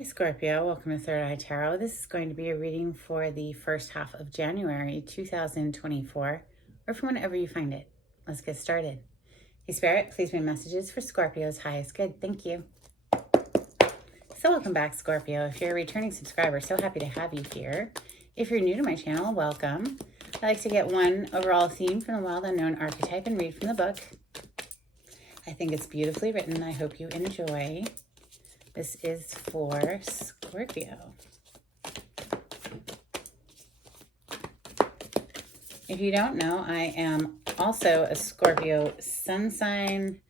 Hey Scorpio, welcome to Third Eye Tarot. This is going to be a reading for the first half of January 2024, or from whenever you find it. Let's get started. Hey Spirit, please bring messages for Scorpio's highest good. Thank you. So welcome back, Scorpio. If you're a returning subscriber, so happy to have you here. If you're new to my channel, welcome. I like to get one overall theme from the Wild Unknown archetype and read from the book. I think it's beautifully written. I hope you enjoy. This is for Scorpio. If you don't know, I am also a Scorpio sun sign,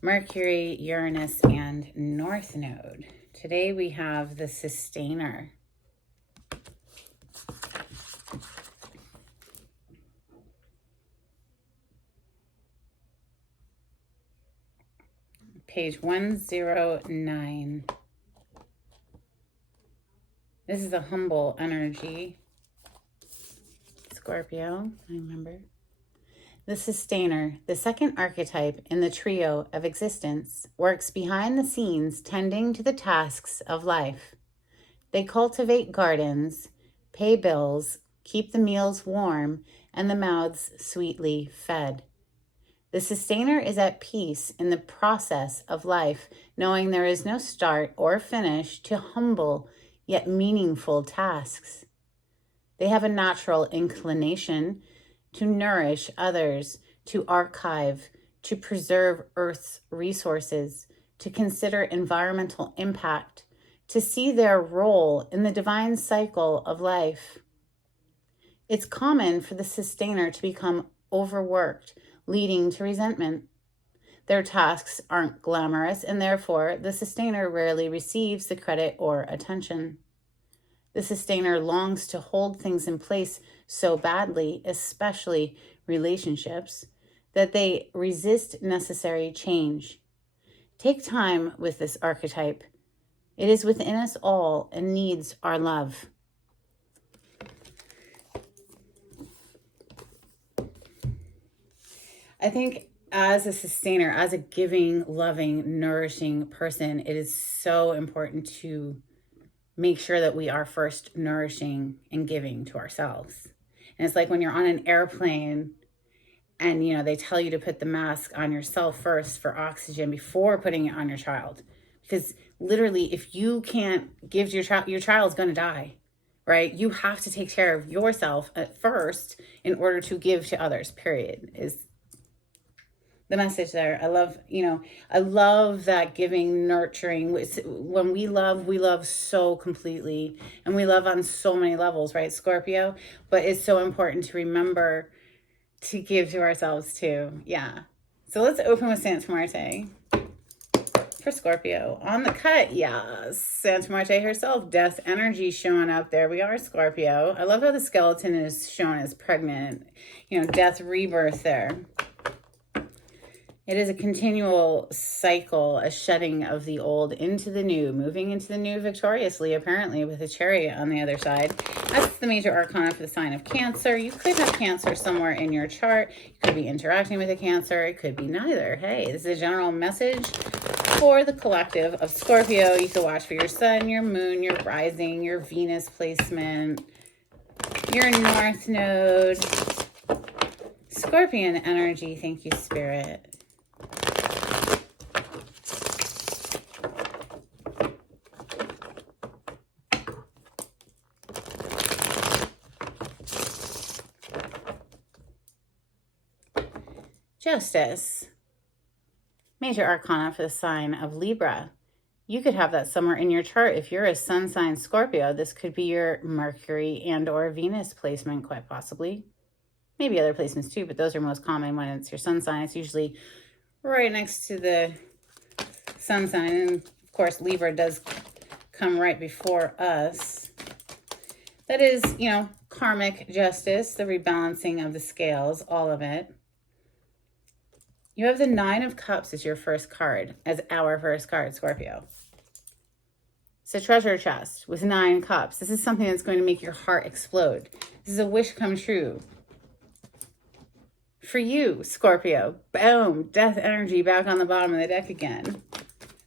Mercury, Uranus, and North Node. Today we have the Sustainer. Page 109. This is a humble energy. Scorpio, I remember. The Sustainer, the second archetype in the trio of existence, works behind the scenes tending to the tasks of life. They cultivate gardens, pay bills, keep the meals warm, and the mouths sweetly fed. The Sustainer is at peace in the process of life, knowing there is no start or finish to humble yet meaningful tasks. They have a natural inclination to nourish others, to archive, to preserve Earth's resources, to consider environmental impact, to see their role in the divine cycle of life. It's common for the Sustainer to become overworked, leading to resentment. Their tasks aren't glamorous, and therefore the Sustainer rarely receives the credit or attention. The Sustainer longs to hold things in place so badly, especially relationships, that they resist necessary change. Take time with this archetype. It is within us all and needs our love. I think as a Sustainer, as a giving, loving, nourishing person, it is so important to make sure that we are first nourishing and giving to ourselves. And it's like when you're on an airplane and, they tell you to put the mask on yourself first for oxygen before putting it on your child. Because literally, if you can't give to your child's going to die, right? You have to take care of yourself at first in order to give to others, period, is the message there. I love that giving, nurturing. When we love so completely, and we love on so many levels, right, Scorpio? But it's so important to remember to give to ourselves too. Yeah. So let's open with Santa Muerte for Scorpio. On the cut, yes, Santa Muerte herself, death energy showing up. There we are, Scorpio. I love how the skeleton is shown as pregnant, death, rebirth there. It is a continual cycle, a shedding of the old into the new, moving into the new victoriously, apparently, with a chariot on the other side. That's the major arcana for the sign of Cancer. You could have Cancer somewhere in your chart. You could be interacting with a Cancer. It could be neither. Hey, this is a general message for the collective of Scorpio. You can watch for your sun, your moon, your rising, your Venus placement, your North Node. Scorpion energy. Thank you, Spirit. Justice. Major arcana for the sign of Libra. You could have that somewhere in your chart. If you're a sun sign Scorpio, this could be your Mercury and or Venus placement, quite possibly. Maybe other placements too, but those are most common when it's your sun sign. It's usually right next to the sun sign. And of course, Libra does come right before us. That is, karmic justice, the rebalancing of the scales, all of it. You have the Nine of Cups as your first card, as our first card, Scorpio. It's a treasure chest with 9 cups. This is something that's going to make your heart explode. This is a wish come true. For you, Scorpio. Boom. Death energy back on the bottom of the deck again.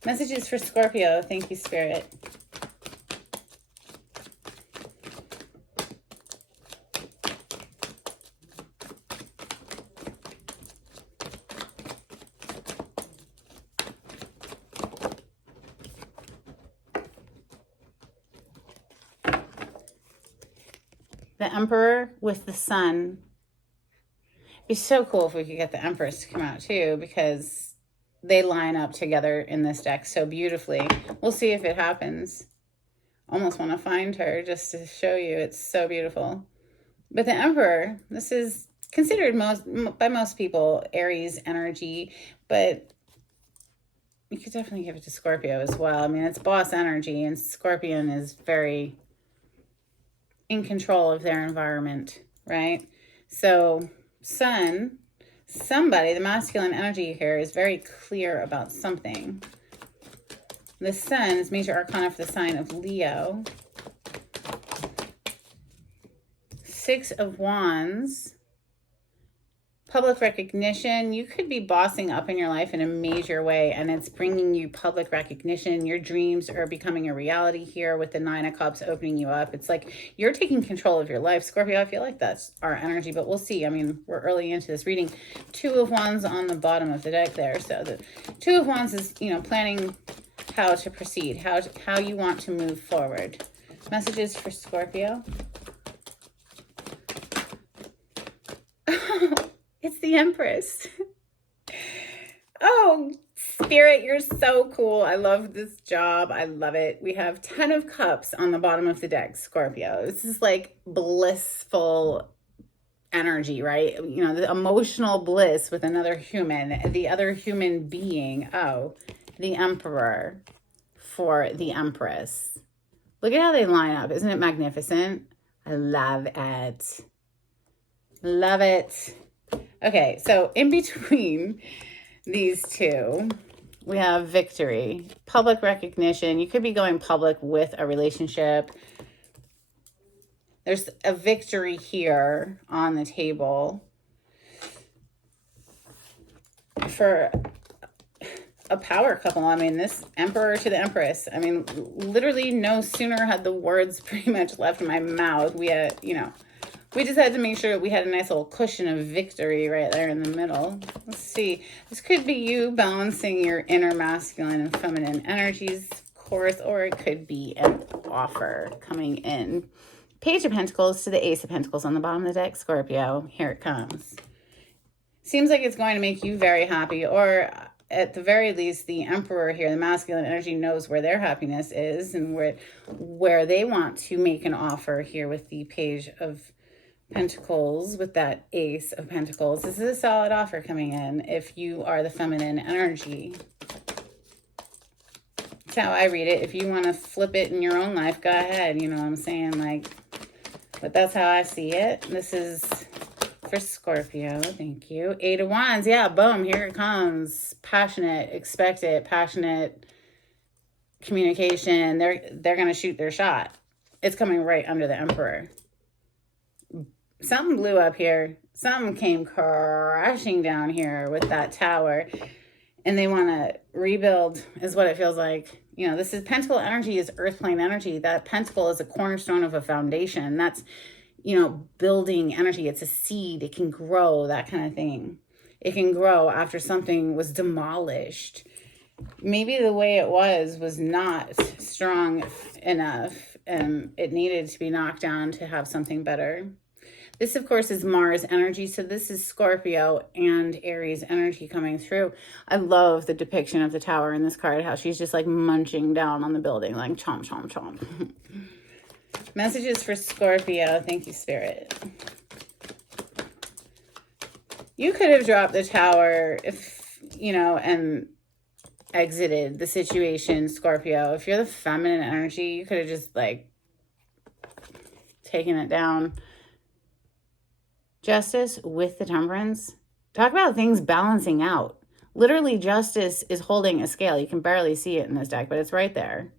Messages for Scorpio. Thank you, Spirit. The Emperor with the Sun. It'd be so cool if we could get the Empress to come out too, because they line up together in this deck so beautifully. We'll see if it happens. Almost want to find her just to show you. It's so beautiful. But the Emperor, this is considered by most people Aries energy, but you could definitely give it to Scorpio as well. I mean, it's boss energy, and Scorpion is very in control of their environment, right? So Sun, somebody, the masculine energy here is very clear about something. The Sun is major arcana for the sign of Leo. Six of Wands. Public recognition. You could be bossing up in your life in a major way, and it's bringing you public recognition. Your dreams are becoming a reality here with the Nine of Cups opening you up. It's like you're taking control of your life. Scorpio, I feel like that's our energy, but we'll see. I mean, we're early into this reading. Two of Wands on the bottom of the deck there. So the Two of Wands is, you know, planning how to proceed, how you want to move forward. Messages for Scorpio. It's the Empress. Oh, Spirit, you're so cool. I love this job. I love it. We have 10 of Cups on the bottom of the deck, Scorpio. This is like blissful energy, right? You know, the emotional bliss with another human, the other human being. Oh, the Emperor for the Empress. Look at how they line up. Isn't it magnificent? I love it. Love it. Okay, so in between these two, we have victory, public recognition. You could be going public with a relationship. There's a victory here on the table for a power couple. I mean, this Emperor to the Empress. I mean, literally no sooner had the words pretty much left my mouth. We had, you know, we just had to make sure that we had a nice little cushion of victory right there in the middle. Let's see. This could be you balancing your inner masculine and feminine energies, of course, or it could be an offer coming in. Page of Pentacles to the Ace of Pentacles on the bottom of the deck, Scorpio. Here it comes. Seems like it's going to make you very happy, or at the very least, the Emperor here, the masculine energy, knows where their happiness is and where they want to make an offer here with the Page of Pentacles with that Ace of Pentacles. This is a solid offer coming in if you are the feminine energy. That's how I read it. If you want to flip it in your own life, go ahead. You know what I'm saying? Like, but that's how I see it. This is for Scorpio. Thank you. Eight of Wands. Yeah, boom. Here it comes. Passionate. Expect it. Passionate communication. They're going to shoot their shot. It's coming right under the Emperor. Something blew up here. Something came crashing down here with that tower. And they want to rebuild, is what it feels like. You know, this is Pentacle energy, is earth plane energy. That Pentacle is a cornerstone of a foundation. That's, you know, building energy. It's a seed. It can grow, that kind of thing. It can grow after something was demolished. Maybe the way it was not strong enough, and it needed to be knocked down to have something better. This, of course, is Mars energy. So this is Scorpio and Aries energy coming through. I love the depiction of the tower in this card, how she's just like munching down on the building, like chomp, chomp, chomp. Messages for Scorpio. Thank you, Spirit. You could have dropped the tower if, you know, and exited the situation, Scorpio. If you're the feminine energy, you could have just like taken it down. Justice with the Temperance. Talk about things balancing out. Literally, Justice is holding a scale. You can barely see it in this deck, but it's right there.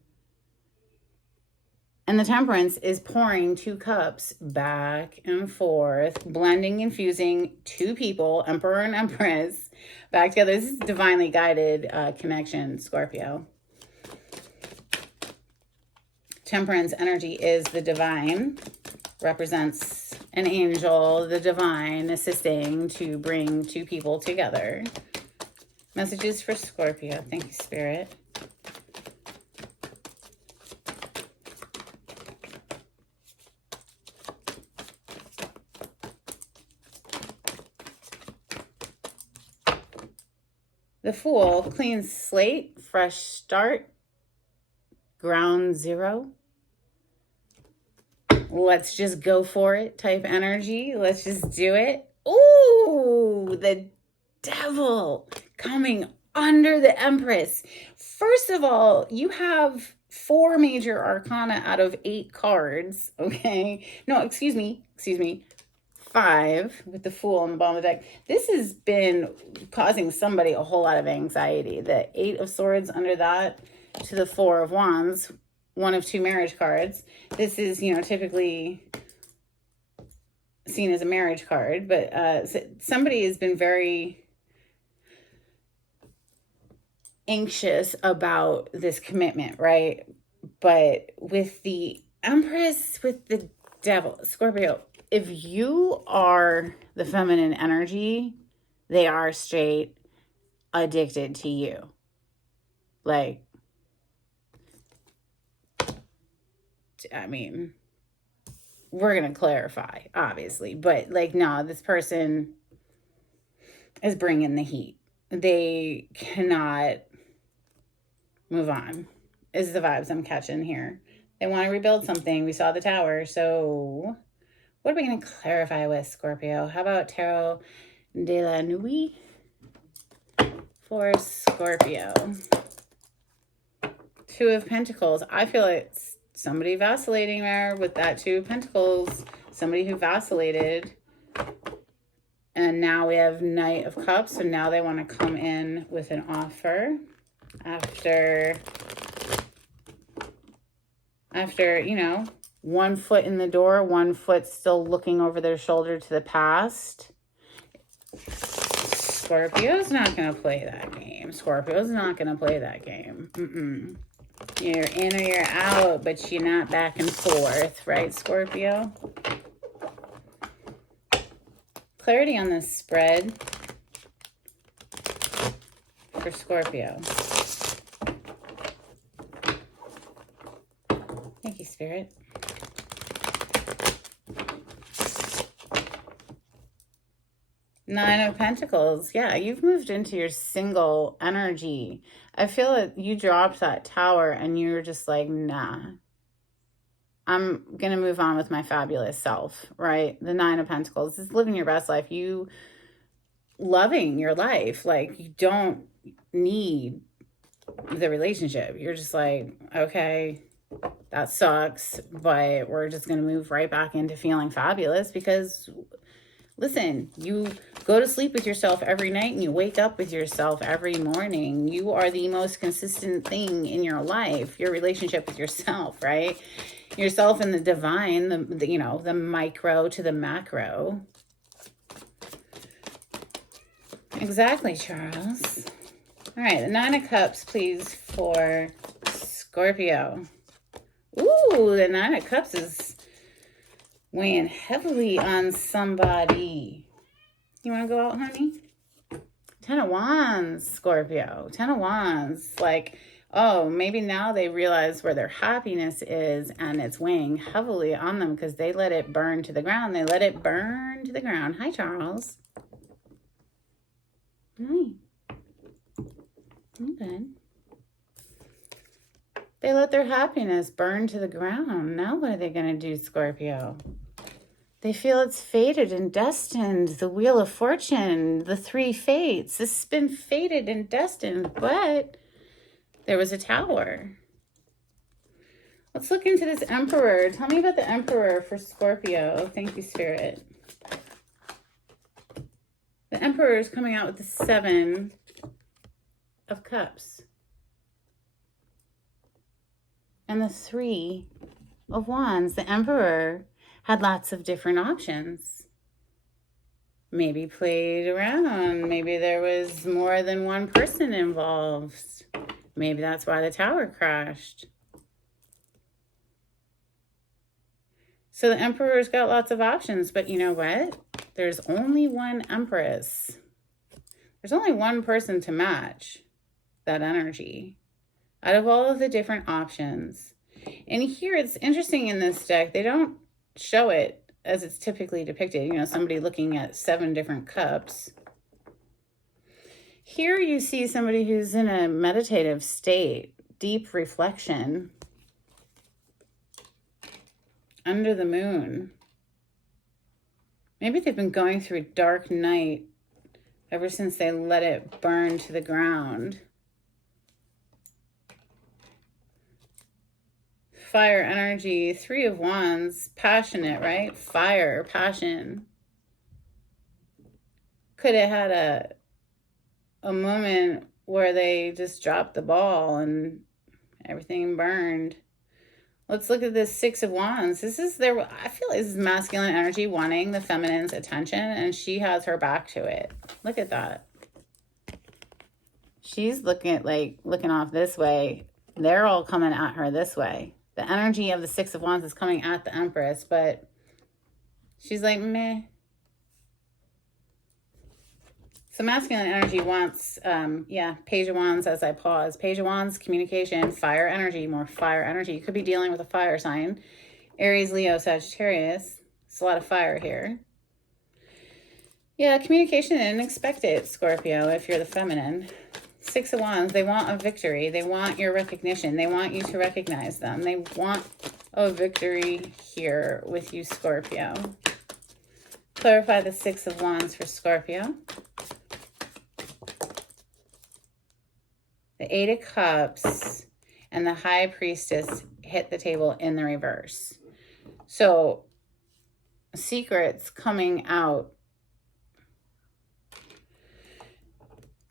And the Temperance is pouring 2 cups back and forth, blending and fusing 2 people, Emperor and Empress, back together. This is divinely guided connection, Scorpio. Temperance energy is the divine, represents an angel, the divine, assisting to bring 2 people together. Messages for Scorpio. Thank you, Spirit. The Fool, clean slate, fresh start, ground zero. Let's just go for it type energy. Let's just do it. Ooh, the Devil coming under the Empress. First of all, you have 4 major arcana out of 8 cards, okay? No, excuse me. 5 with the Fool on the bottom of the deck. This has been causing somebody a whole lot of anxiety. The 8 of Swords under that to the 4 of Wands, 1 of 2 marriage cards. This is, typically seen as a marriage card, but somebody has been very anxious about this commitment, right? But with the Empress, with the Devil, Scorpio, if you are the feminine energy, they are straight addicted to you. Like, I mean, we're going to clarify, obviously, but like, no, this person is bringing the heat. They cannot move on, is the vibes I'm catching here. They want to rebuild something. We saw the Tower. So what are we going to clarify with, Scorpio? How about Tarot de la Nuit for Scorpio? 2 of Pentacles. I feel it's somebody vacillating there with that 2 of Pentacles. Somebody who vacillated. And now we have Knight of Cups. So now they want to come in with an offer after 1 foot in the door, 1 foot still looking over their shoulder to the past. Scorpio's not going to play that game. Scorpio's not going to play that game. You're in or you're out, but you're not back and forth, right, Scorpio? Clarity on this spread for Scorpio. Thank you, Spirit. Nine of Pentacles. Yeah, you've moved into your single energy. I feel that you dropped that Tower and you're just like, nah. I'm going to move on with my fabulous self, right? The 9 of Pentacles is living your best life. You loving your life. Like, you don't need the relationship. You're just like, okay, that sucks, but we're just going to move right back into feeling fabulous because, listen, you go to sleep with yourself every night and you wake up with yourself every morning. You are the most consistent thing in your life, your relationship with yourself, right? Yourself and the divine, the micro to the macro. Exactly, Charles. All right, the 9 of Cups, please, for Scorpio. Ooh, the 9 of Cups is weighing heavily on somebody. You want to go out, honey? 10 of Wands, Scorpio. 10 of Wands. Like, oh, maybe now they realize where their happiness is and it's weighing heavily on them because they let it burn to the ground. They let it burn to the ground. Hi, Charles. Hi. Okay. They let their happiness burn to the ground. Now what are they going to do, Scorpio? They feel it's fated and destined. The Wheel of Fortune, the 3 fates. This has been fated and destined, but there was a Tower. Let's look into this Emperor. Tell me about the Emperor for Scorpio. Thank you, Spirit. The Emperor is coming out with the 7 of Cups. And the 3 of Wands. The Emperor had lots of different options. Maybe played around. Maybe there was more than one person involved. Maybe that's why the Tower crashed. So the Emperor's got lots of options, but you know what? There's only one Empress. There's only one person to match that energy out of all of the different options. And here it's interesting in this deck, they don't show it as it's typically depicted. Somebody looking at 7 different cups. Here you see somebody who's in a meditative state, deep reflection, under the moon. Maybe they've been going through a dark night ever since they let it burn to the ground. Fire energy, 3 of Wands, passionate, right? Fire, passion. Could have had a moment where they just dropped the ball and everything burned. Let's look at this 6 of Wands. This is their, I feel like this is masculine energy wanting the feminine's attention, and she has her back to it. Look at that. She's looking off this way. They're all coming at her this way. The energy of the 6 of Wands is coming at the Empress, but she's like, meh. So masculine energy wants, Page of Wands as I pause. Page of Wands, communication, fire energy, more fire energy. You could be dealing with a fire sign. Aries, Leo, Sagittarius. It's a lot of fire here. Yeah, communication, and expect it, Scorpio, if you're the feminine. 6 of Wands, they want a victory. They want your recognition. They want you to recognize them. They want a victory here with you, Scorpio. Clarify the 6 of Wands for Scorpio. The 8 of Cups and the High Priestess hit the table in the reverse. So, secrets coming out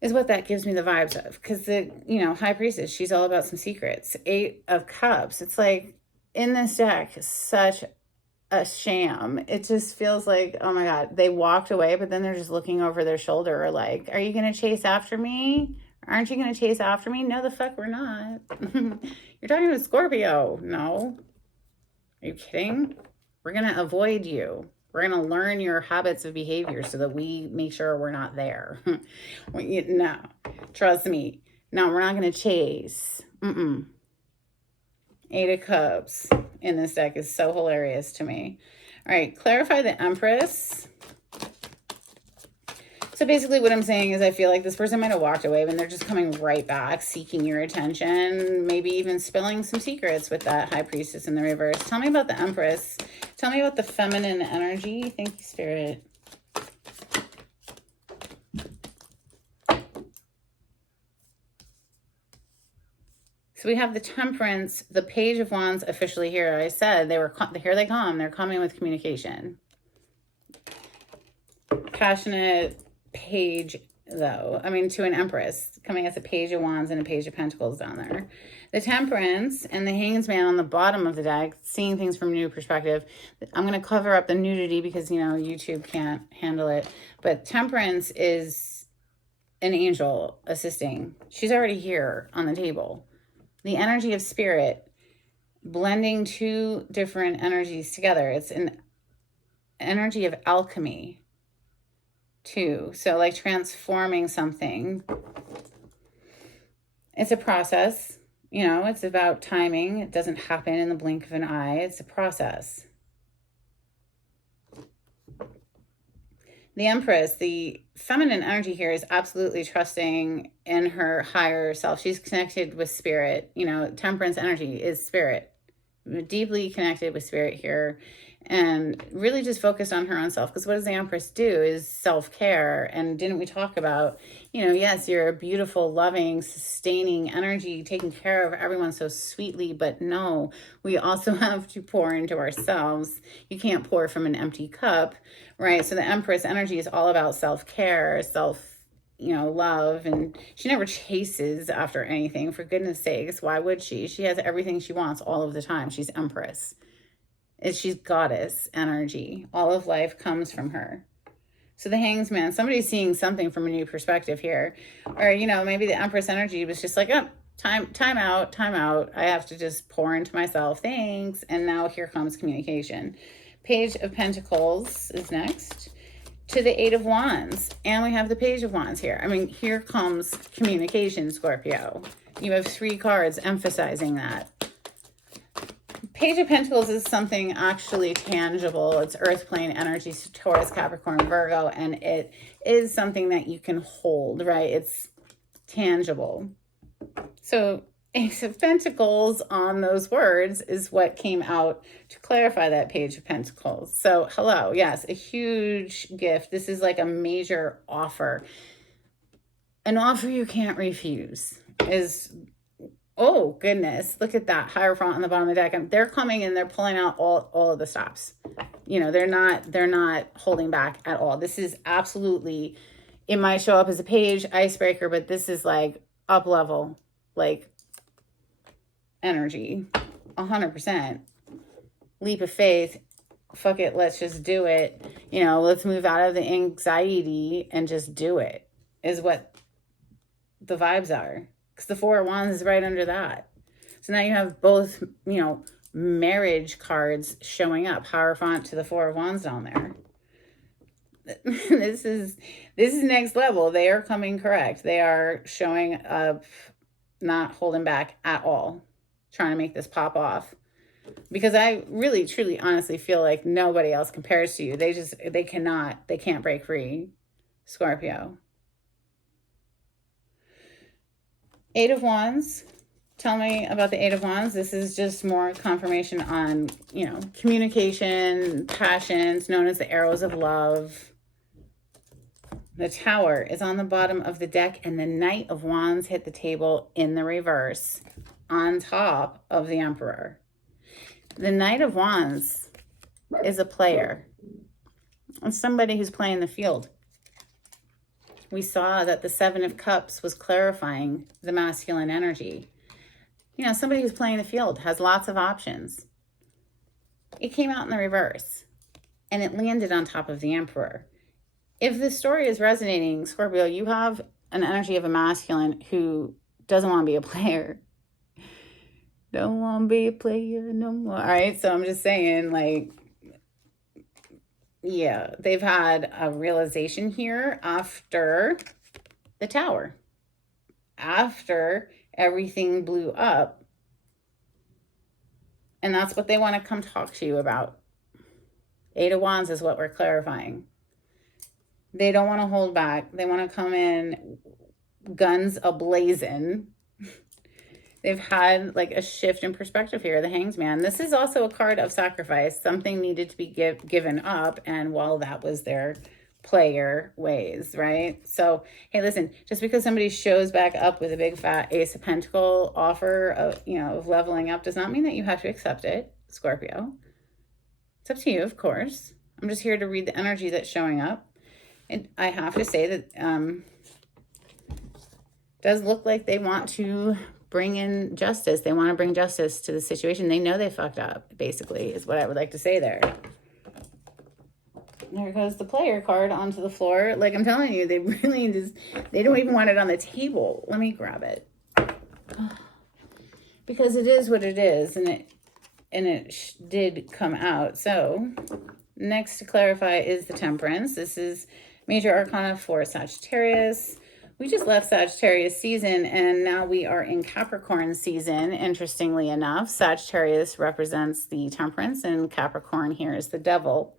is what that gives me the vibes of. Because the, High Priestess, she's all about some secrets. 8 of Cups. It's like, in this deck, such a sham. It just feels like, oh my God, they walked away, but then they're just looking over their shoulder like, are you going to chase after me? Aren't you going to chase after me? No, the fuck we're not. You're talking to Scorpio. No. Are you kidding? We're going to avoid you. We're going to learn your habits of behavior so that we make sure we're not there. No. Trust me. No, we're not going to chase. 8 of Cups in this deck is so hilarious to me. All right, clarify the Empress. So basically what I'm saying is I feel like this person might have walked away, but they're just coming right back, seeking your attention, maybe even spilling some secrets with that High Priestess in the reverse. Tell me about the Empress. Tell me about the feminine energy. Thank you, Spirit. So we have the Temperance, the Page of Wands officially here. I said here they come. They're coming with communication. Passionate Page, though. I mean, to an Empress, coming as a Page of Wands and a Page of Pentacles down there. The Temperance and the Hanged Man on the bottom of the deck, seeing things from a new perspective. I'm going to cover up the nudity because, YouTube can't handle it. But Temperance is an angel assisting. She's already here on the table. The energy of spirit, blending 2 different energies together. It's an energy of alchemy, too. So like transforming something. It's a process. It's about timing. It doesn't happen in the blink of an eye. It's a process. The Empress, the feminine energy here is absolutely trusting in her higher self. She's connected with spirit. Temperance energy is spirit. Deeply connected with spirit here. And really just focused on her own self. Because what does the Empress do is self-care. And didn't we talk about, yes, you're a beautiful, loving, sustaining energy, taking care of everyone so sweetly. But no, we also have to pour into ourselves. You can't pour from an empty cup, right? So the Empress energy is all about self-care, love, and she never chases after anything, for goodness sakes. Why would she? She has everything she wants all of the time. She's Empress. She's goddess energy. All of life comes from her. So the Hanged Man, somebody's seeing something from a new perspective here. Or, maybe the Empress energy was just like, oh, time out. I have to just pour into myself. Thanks. And now here comes communication. Page of Pentacles is next. To the 8 of Wands. And we have the Page of Wands here. I mean, here comes communication, Scorpio. You have 3 cards emphasizing that. Page of Pentacles is something actually tangible. It's earth plane energy, so Taurus, Capricorn, Virgo, and it is something that you can hold, right? It's tangible. So Ace of Pentacles on those words is what came out to clarify that Page of Pentacles. So hello, yes, a huge gift. This is like a major offer. An offer you can't refuse is, oh goodness, look at that Hierophant on the bottom of the deck. And they're coming and they're pulling out all of the stops. You know, they're not holding back at all. This is absolutely, it might show up as a page icebreaker, but this is like up level, like energy, 100%. Leap of faith. Fuck it, let's just do it. You know, let's move out of the anxiety and just do it, is what the vibes are. Because the Four of Wands is right under that. So now you have both, you know, marriage cards showing up. Hierophant to the Four of Wands down there. This is next level. They are coming correct. They are showing up, not holding back at all, trying to make this pop off. Because I really, truly, honestly feel like nobody else compares to you. They can't break free, Scorpio. Eight of Wands. Tell me about the Eight of Wands. This is just more confirmation on, you know, communication, passions, known as the arrows of love. The Tower is on the bottom of the deck, and the Knight of Wands hit the table in the reverse on top of the Emperor. The Knight of Wands is a player. It's somebody who's playing the field. We saw that the Seven of Cups was clarifying the masculine energy. You know, somebody who's playing the field has lots of options. It came out in the reverse, and it landed on top of the Emperor. If this story is resonating, Scorpio, you have an energy of a masculine who doesn't want to be a player. Don't want to be a player no more. All right, so I'm just saying, like, yeah, they've had a realization here after the Tower. After everything blew up. And that's what they want to come talk to you about. Eight of Wands is what we're clarifying. They don't want to hold back. They want to come in guns a-blazing. They've had like a shift in perspective here, the Hanged Man. This is also a card of sacrifice. Something needed to be given up, and well, that was their player ways, right? So, hey, listen, just because somebody shows back up with a big fat Ace of Pentacle offer of, you know, of leveling up does not mean that you have to accept it, Scorpio. It's up to you, of course. I'm just here to read the energy that's showing up. And I have to say that does look like they want to bring in justice. They want to bring justice to the situation. They know they fucked up, basically, is what I would like to say there. There goes the player card onto the floor. Like I'm telling you, they really just, they don't even want it on the table. Let me grab it. Because it is what it is, and it did come out. So next to clarify is the Temperance. This is Major Arcana for Sagittarius. We just left Sagittarius season, and now we are in Capricorn season, interestingly enough. Sagittarius represents the Temperance, and Capricorn here is the Devil.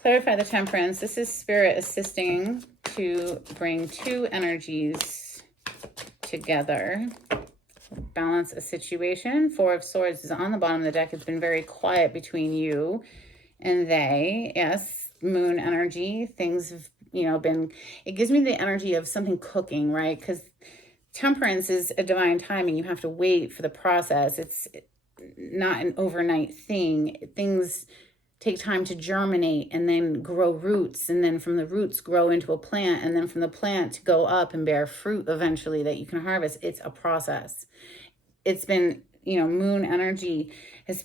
Clarify the Temperance. This is Spirit assisting to bring two energies together. Balance a situation. Four of Swords is on the bottom of the deck. It's been very quiet between you and they. Yes, moon energy. Things have, you know, been, it gives me the energy of something cooking, right? Because Temperance is a divine timing. You have to wait for the process. It's not an overnight thing. Things take time to germinate and then grow roots, and then from the roots grow into a plant, and then from the plant to go up and bear fruit eventually that you can harvest. It's a process. It's been, you know, moon energy has,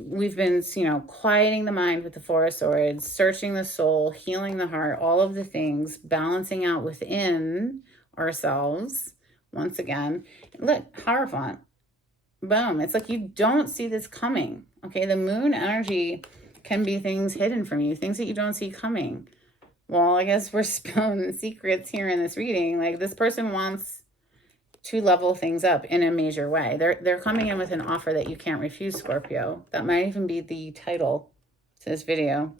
we've been, you know, quieting the mind with the Four of Swords, searching the soul, healing the heart, all of the things, balancing out within ourselves. Once again, look, Hierophant. Boom. It's like you don't see this coming. Okay, the moon energy can be things hidden from you, things that you don't see coming. Well, I guess we're spilling secrets here in this reading. Like, this person wants to level things up in a major way. They're coming in with an offer that you can't refuse, Scorpio. That might even be the title to this video.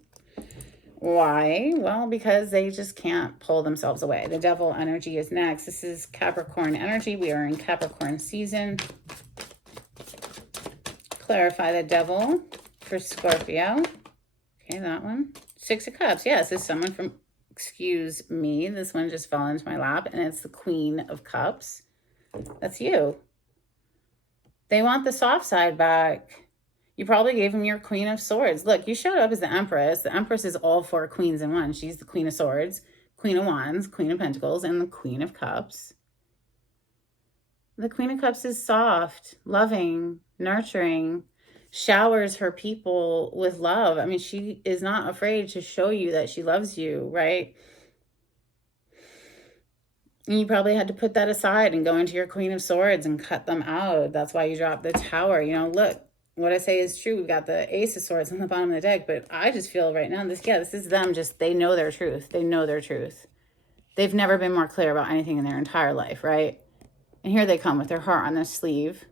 Why? Well, because they just can't pull themselves away. The devil energy is next. This is Capricorn energy. We are in Capricorn season. Clarify the devil for Scorpio. Okay, that one. Six of Cups. Yes, this is someone from, excuse me, this one just fell into my lap, and it's the Queen of Cups. That's you. They want the soft side back. You probably gave them your Queen of Swords. Look, you showed up as the Empress. The Empress is all four queens in one. She's the Queen of Swords, Queen of Wands, Queen of Pentacles, and the Queen of Cups. The Queen of Cups is soft, loving, nurturing, showers her people with love. I mean, she is not afraid to show you that she loves you, right? And you probably had to put that aside and go into your Queen of Swords and cut them out. That's why you dropped the Tower. You know, look, what I say is true. We've got the Ace of Swords on the bottom of the deck, but I just feel right now, this is them. Just, they know their truth. They know their truth. They've never been more clear about anything in their entire life, right? And here they come with their heart on their sleeve.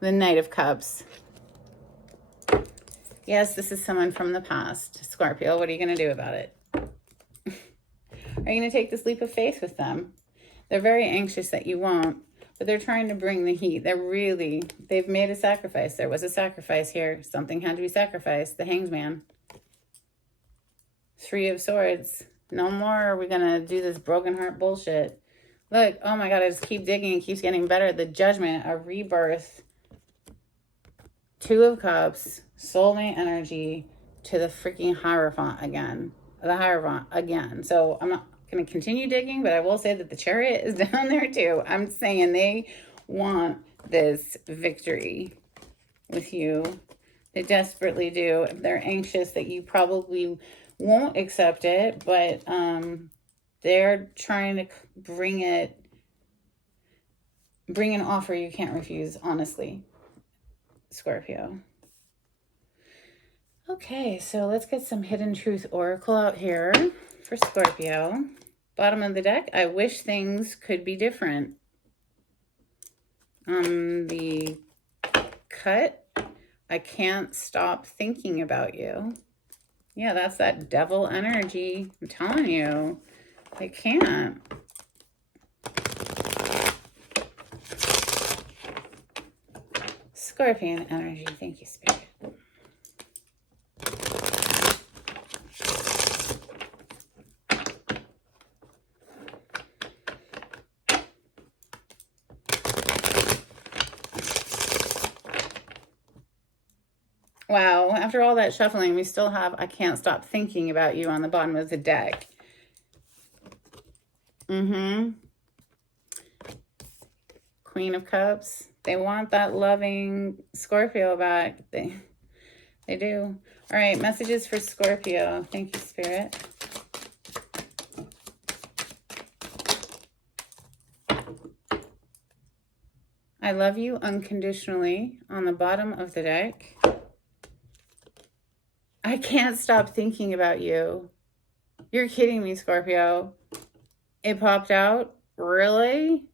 The Knight of Cups. Yes, this is someone from the past. Scorpio, what are you going to do about it? Are you going to take this leap of faith with them? They're very anxious that you won't, but they're trying to bring the heat. They've made a sacrifice. There was a sacrifice here. Something had to be sacrificed. The Hanged Man. Three of Swords. No more are we going to do this broken heart bullshit. Look, oh my God, I just keep digging. It keeps getting better. The Judgment, a rebirth. Two of Cups, soulmate energy to the freaking Hierophant again. The Hierophant again. So I'm not going to continue digging, but I will say that the Chariot is down there too. I'm saying they want this victory with you. They desperately do. They're anxious that you probably won't accept it, but they're trying to bring an offer you can't refuse, honestly, Scorpio. Okay, so let's get some Hidden Truth Oracle out here for Scorpio. Bottom of the deck, I wish things could be different. On the cut, I can't stop thinking about you. Yeah, that's that devil energy. I'm telling you, I can't. Scorpion energy. Thank you, Spirit. Wow, after all that shuffling, we still have I can't stop thinking about you on the bottom of the deck. Queen of Cups. They want that loving Scorpio back. They do. All right, messages for Scorpio. Thank you, Spirit. I love you unconditionally on the bottom of the deck. I can't stop thinking about you. You're kidding me, Scorpio. It popped out? Really?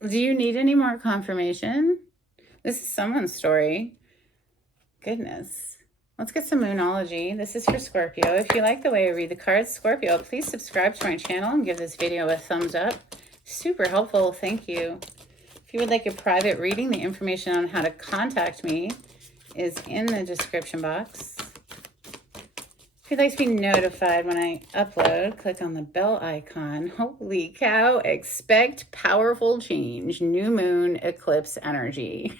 Do you need any more confirmation? This is someone's story. Goodness. Let's get some Moonology. This is for Scorpio. If you like the way I read the cards, Scorpio, please subscribe to my channel and give this video a thumbs up. Super helpful. Thank you. If you would like a private reading, the information on how to contact me is in the description box. If you'd like to be notified when I upload, click on the bell icon. Holy cow, expect powerful change. New moon eclipse energy.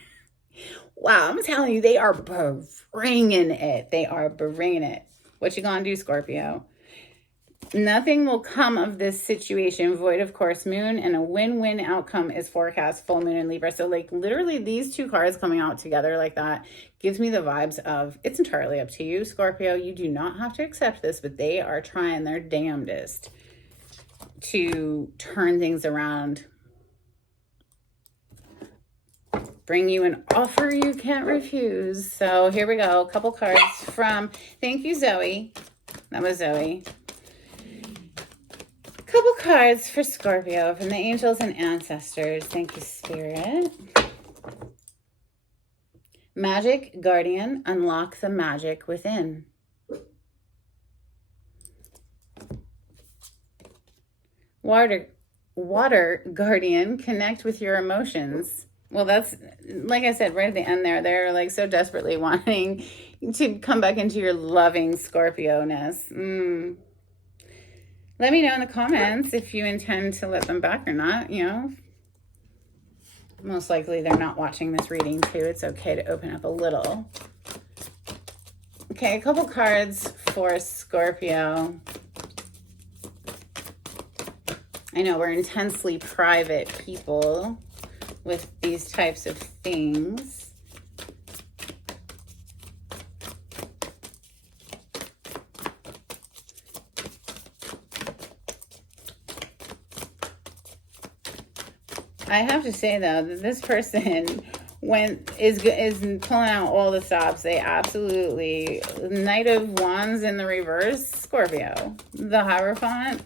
Wow, I'm telling you, they are bringing it. They are bringing it. What you gonna do, Scorpio? Nothing will come of this situation void of course moon, and a win-win outcome is forecast full moon in Libra. So like literally these two cards coming out together like that gives me the vibes of it's entirely up to you, Scorpio. You do not have to accept this, but they are trying their damnedest to turn things around. Bring you an offer you can't refuse. So here we go. A couple cards from, thank you, Zoe. That was Zoe. Couple cards for Scorpio from the angels and ancestors. Thank you, Spirit. Magic Guardian, unlock the magic within. Water Guardian, connect with your emotions. Well, that's, like I said, right at the end there, they're like so desperately wanting to come back into your loving Scorpio-ness. Let me know in the comments if you intend to let them back or not, you know. Most likely they're not watching this reading too. It's okay to open up a little. Okay, a couple cards for Scorpio. I know we're intensely private people with these types of things. I have to say though that this person is pulling out all the stops. They absolutely, Knight of Wands in the reverse, Scorpio, the Hierophant,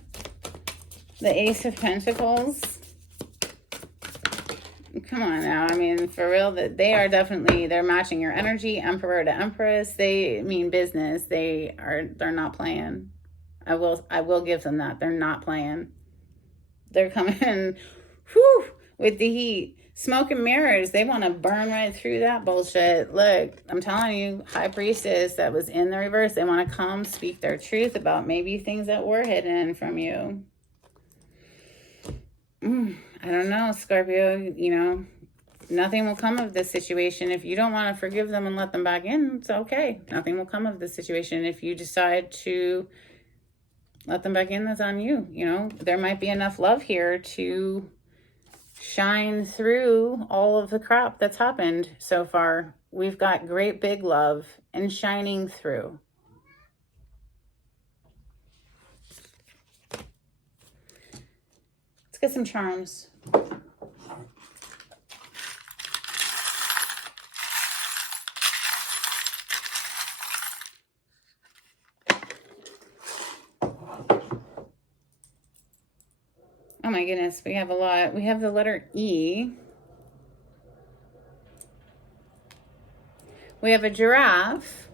the Ace of Pentacles. Come on now. I mean, for real, that they are definitely, they're matching your energy, Emperor to Empress. They mean business. They're not playing. I will give them that. They're not playing. They're coming whew, with the heat. Smoke and mirrors. They want to burn right through that bullshit. Look, I'm telling you, High Priestess that was in the reverse. They want to come speak their truth about maybe things that were hidden from you. I don't know, Scorpio, you know, nothing will come of this situation. If you don't want to forgive them and let them back in, it's okay. Nothing will come of this situation. If you decide to let them back in, that's on you. You know, there might be enough love here to shine through all of the crap that's happened so far. We've got great big love and shining through. Let's get some charms. Oh my goodness, we have a lot. We have the letter E. We have a giraffe.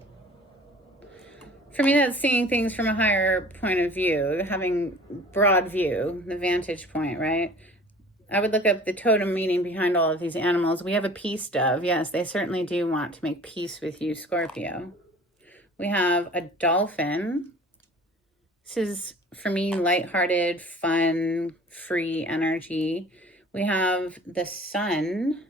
For me, that's seeing things from a higher point of view, having broad view, the vantage point, right? I would look up the totem meaning behind all of these animals. We have a peace dove. Yes, they certainly do want to make peace with you, Scorpio. We have a dolphin. This is, for me, lighthearted, fun, free energy. We have the sun.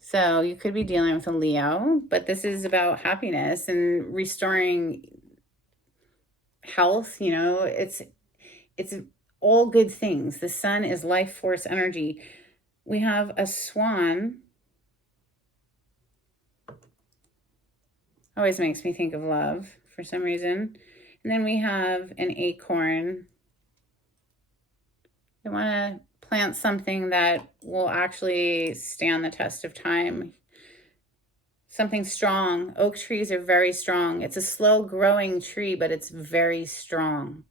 So you could be dealing with a Leo, but this is about happiness and restoring health. You know, it's all good things. The sun is life force energy. We have a swan. Always makes me think of love for some reason. And then we have an acorn. I want to plant something that will actually stand the test of time. Something strong. Oak trees are very strong. It's a slow growing tree, but it's very strong.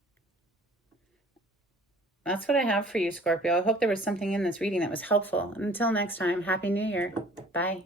That's what I have for you, Scorpio. I hope there was something in this reading that was helpful. And until next time, Happy New Year. Bye.